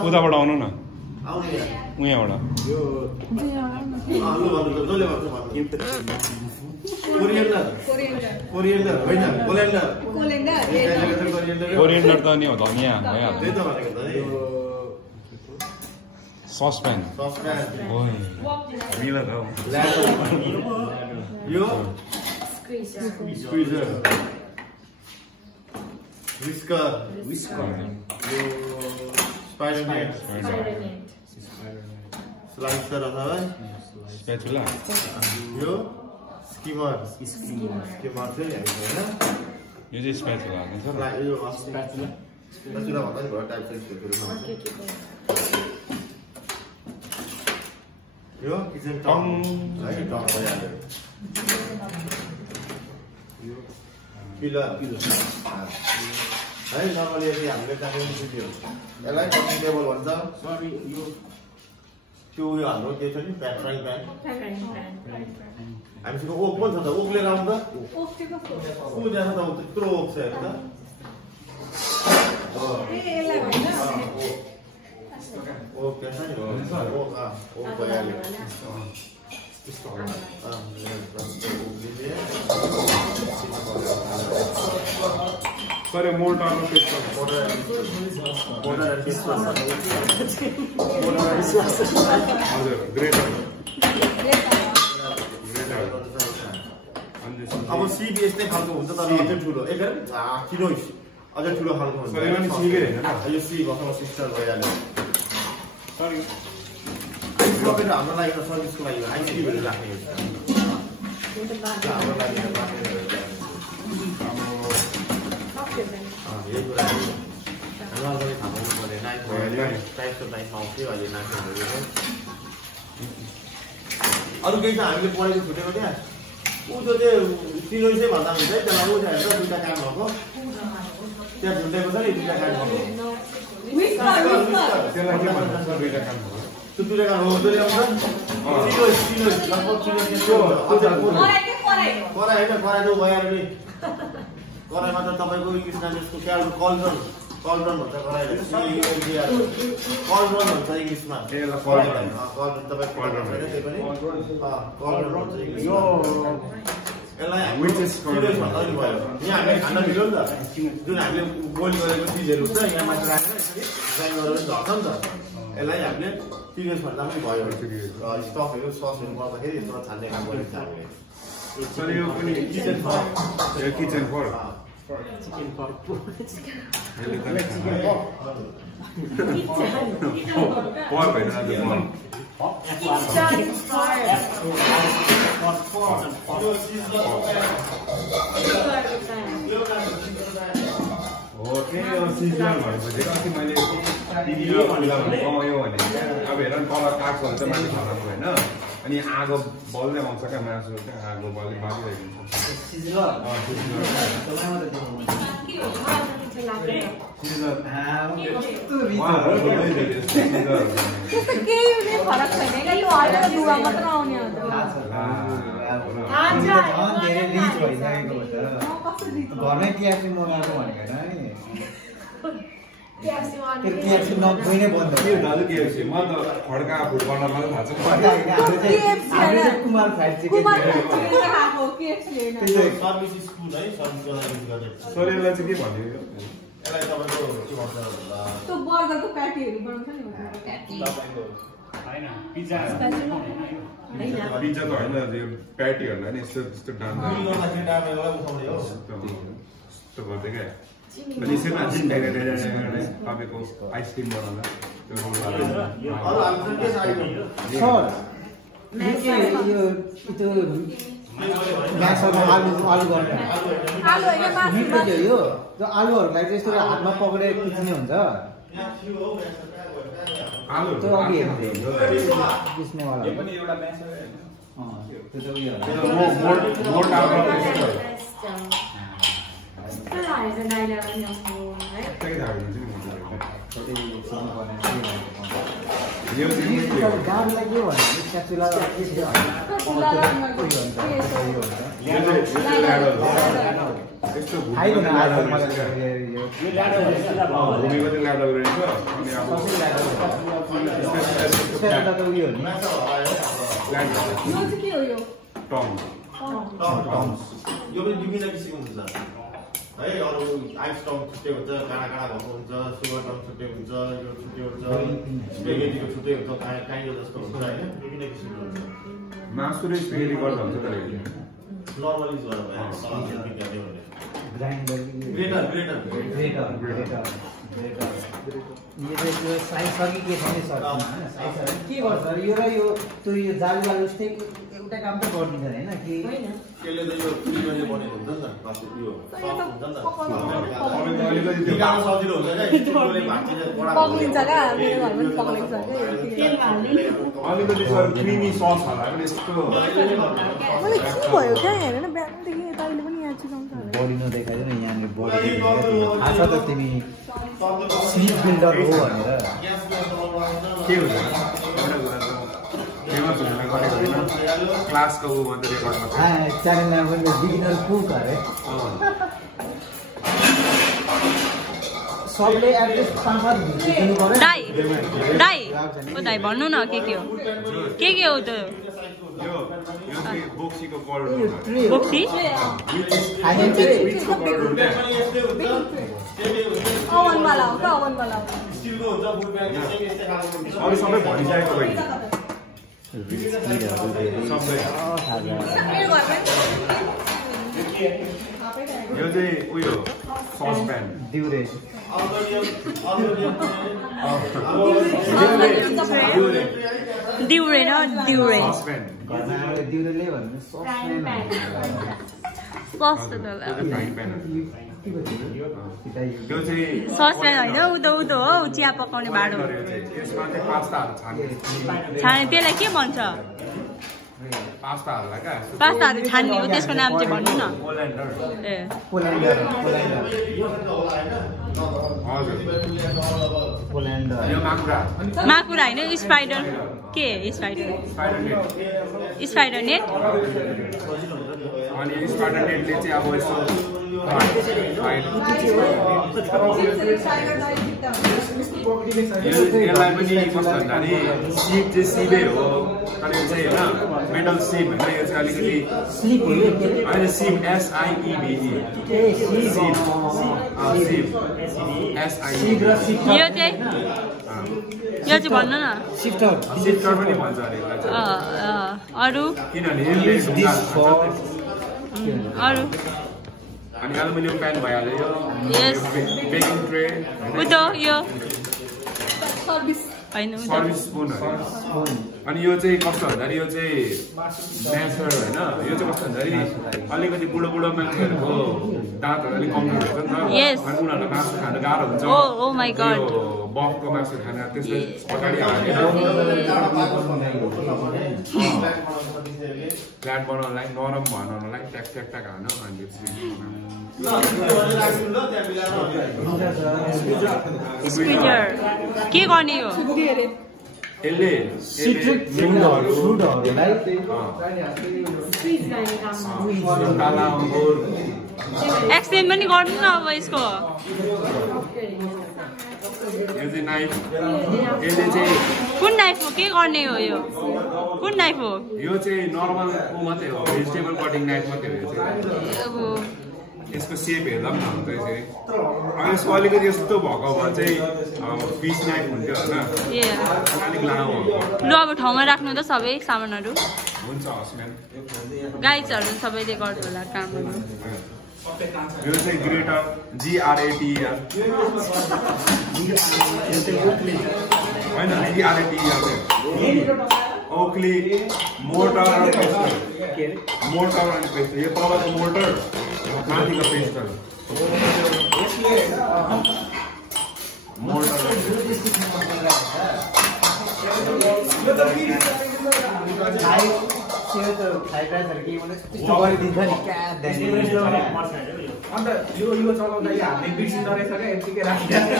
उताबाट आउनु न उहाँबाट कोरिएन्डर त नि हो धनिया भइहाल्यो ससप्यान मिला त यो स्क्विजर विस्कर यो स्पाइडरम्यान स्लाइसर अथवा स्प्याचुला यो स्किमर स्किमर चाहिँ हैन यो चाहिँ स्प्याचुला हो सर यो स्प्याचुला स्प्याचुला भन्दा नि भयो टाइप साइजको यो किचन टङ है टङ भइहाल्यो यो पिलर है नर्मली यदि हामीले काट्नु सिक्यो यसलाई कटिङ टेबल भन्छ सरी यो त्यो उयो हाम्रो के छ नि फ्राइङ प्यान हामीसँग ओक पनि छ त ओक लिएर आउनु त ओक चाहिँ कस्तो ऊ जान्छ त त्यत्रो ओक छ हेर्नु त ए यसलाई भन्छ ओके छ नि ओक भइहाल्यो सर मोर्टारको पेस्ट हजुर ग्रेटर अब सिप यस्तै खालको हुन्छ तर अझै ठुलो किलो अझै ठुलो खालको हुन्छ यो सिप अथवा सिस्टर भइहाल्यो सबै हाम्रो लागि सर्भिसको लागि आइसिडीहरू राख्ने हाम्रो लागि यही कुरा नर्मली थाहा पाउनु पर्ने टाइप्स अफ नाइफ आउँथ्यो अहिले नाइफहरू अरू केही त हामीले पढेको छुटेको त्यहाँ ऊ त त्यो तिनोइसै भन्दा हुन्छ है त्यसलाई ऊ त्यहाँ हेरेर दुईवटा काम भएको त्यहाँ झुन्डेको छ नि दुईवटा काम भएको त्यो दुईवटा काम हो जसले आउँछ कराई होइन कराई त भइहाल्यो नि कराईमा त तपाईँको इङ्ग्लिसमा जस्तो कल्ड्रन भन्छ कराईले कल्ड्रन भन्छ इङ्ग्लिसमा कल्ड्रन तपाईँ कल्ड्रन होइन त्यही पनि कल्ड्रन भन्छ इङ्ग्लिसमा यसलाई सिरियस भन्दा पनि भयो यहाँ हामीले खाना मिल्यो नि त जुन हामीले बोइल गरेको चिजहरू हुन्छ यहाँ माथि राखेर यसरी फ्राई गरेर पनि झर्छ नि त यसलाई हामीले सिरियस भन्दा पनि भयो स्टफहरू ससहरू पर्दाखेरि यस्तो छान्ने काम गरेको छ हामीले सर यो पनि किचन फर चिकन फर हो त्यही सिजनल भनेपछि अस्ति मैले टिभीमा भन्यो भने अब हेर न तल काठको हुन्छ माथि खानाको होइन अनि आगो बल्दै आउँछ क्या मासु क्या आगो बल्दै बालिरहेको घरमै क्याफे मगाएको भनेको क्याफे नगइनै बन्द के हुनाले केएफसी म त खड्का फुड कर्नरमा थाहा छ Kumar fried chicken service school है सर्भिसको लागि गर्ने सर यसलाई चाहिँ के भन्यो यसलाई तपाईँको के भन्छ त्यो बर्गरको प्याटीहरू बनाउँछ नि तपाईँको हैन पिज्जा पिज्जा त होइन यो प्याटीहरूलाई नि यस्तो डान्दा उठाउने हो यस्तो गर्दै क्या अनि यसै माथि तपाईँको आइसक्रिम बनाउँदा आलुहरूलाई चाहिँ यस्तो हातमा पक्रेर पिस्ने हुन्छ Take it out. यो चाहिँ गाडीलाई के भन्नु क्याप्सुला यो पनि विभिन्न किसिमको हुन्छ है अरू आइस टम छुट्टै हुन्छ काँडा काँडा भएको हुन्छ सुगर टम छुट्टै हुन्छ यो छुट्टै हुन्छ स्पेगेटीको छुट्टै हुन्छ काइन्डो जस्तो हुन्छ होइन विभिन्न किसिमको हुन्छ मासुले स्पेगेटी गर्दा हुन्छ तर नर्मली युज गर्दा भयो ग्राइन्डर ग्रेटर यो साइज सकी के छ नि सर के गर्छ यो र यो त्यो यो जालीवाला उस्तै एउटा काम त गर्दिन्छ हैन कि त्यसले त यो फ्रीजरले बनेको हुन्छ नि त मासु यो हुन्छ नि त अलिकति त्यो गाउँ सजिलो हुन्छ क्या चिप्लोले भाँचिने बडा पक्लिन्छ क्या मेरो घरमा पक्लिन्छ क्या अलिकति सर क्रिमी सस होला पनि यस्तो मलाई के भयो क्या हेरेन बिहानदेखि यता अहिले पनि यहाँ चिलाउँछ बडी नदेखाइदैन यहाँनिर बडी थाहा छ त तिमी स्लिप बिल्डर हो भनेर के हुन्छ फेमस हुनलाई गरेको होइन क्लासको ऊ मात्रै रेकर्डमा छ च्यानलमा पनि बिगिनर कुक अरे सबले एटलिस्ट 5-7 भिडियो दिनु पर्यो दाइ ओ दाइ भन्नु न के हो त यो चाहिँ बोक्सीको पाउडर बोक्सी स्विट्सको पाउडर हुन्छ ओभनवाला हो क्या ओभनवाला हो स्टिलको हुन्छ फुड ब्याग चाहिँ यस्तै खालको हुन्छ अरू सबै भनिसकेको बहिनी सबै यो चाहिँ उयो ससप्यान दिउरे दिउरे न दिउरे ससप्यान घरमा आएर दिउरेले भन्नु ससप्यान फ्राइङ प्यान यो चाहिँ ससप्यान होइन उदो हो चिया पकाउने भाँडो यो चाहिँ यसमा चाहिँ पास्ताहरू छाने त्यसलाई के भन्छ पास्ताहरूलाई क्या पास्ताहरू छान्ने हो त्यसको नाम चाहिँ भन्नु न ए पोल्यान्डर हजुर यो माकुरा माकुरा होइन स्पाइडर के स्पाइडर नेट अनि स्पाइडर नेटले चाहिँ अब यस्तो यसलाई पनि कस्तो भन्दाखेरि सिप चाहिँ सिपै हो तर यो चाहिँ होइन मेटल सिप होइन यो चाहिँ अलिकति होइन सिप SIEVE सिप SIEVE यो चाहिँ भन्नु न शिफ्टर पनि भन्छ अरे अरू किनभने अरू अनि एल्युमिनियम प्यान भइहाल्यो यो बेकिङ ट्रे यो सर्भिस स्पुनहरू अनि यो चाहिँ कस्तो भन्दाखेरि यो चाहिँ म्यासर होइन यो चाहिँ कस्तो भन्दाखेरि अलिकति बुढो मान्छेहरूको दाँतहरू अलिक कमजोर हुन्छ नि त अनि उनीहरूलाई मासु खानु गाह्रो हुन्छ बफको मासु खान त्यसले अगाडि हालेर फ्ल्याट बनाउनलाई नरम बनाउनलाई ट्याक हाल्न अनि स्क्विजर के गर्ने हो यसले काला अङ्गुर एक्सप्लेन पनि गर्नु न अब यसको यो चाहिँ नाइफ यसले चाहिँ कुन नाइफ हो के गर्ने हो यो कुन नाइफ हो यो चाहिँ नर्मल मात्रै हो भेजिटेबल कटिङ नाइफ मात्रै हो अब यसको सेप हेर्दा पनि हुन्छ यसरी अब यसको अलिकति यस्तो भएको भए चाहिँ फिस नाइफ हुन्थ्यो होइन अलिक लामो लु अब ठाउँमा राख्नु त सबै सामानहरू हुन्छ हस् म्याम गाइड्सहरू सबैले गर्नु होला कामहरू यो चाहिँ ग्रेटर GRATER होइन GRATER ओक्ली मोर्टर अनि पेस्टर यो तलको मोर्टर माथिको पेस्टर मोर्टर त्यो त फ्राइड राइसहरू केही भने त्यस्तो गरिदिन्छ नि क्या अन्त यो चलाउँदा यो हातले बिर्सिँदो रहेछ क्या यतिकै राखिरहेको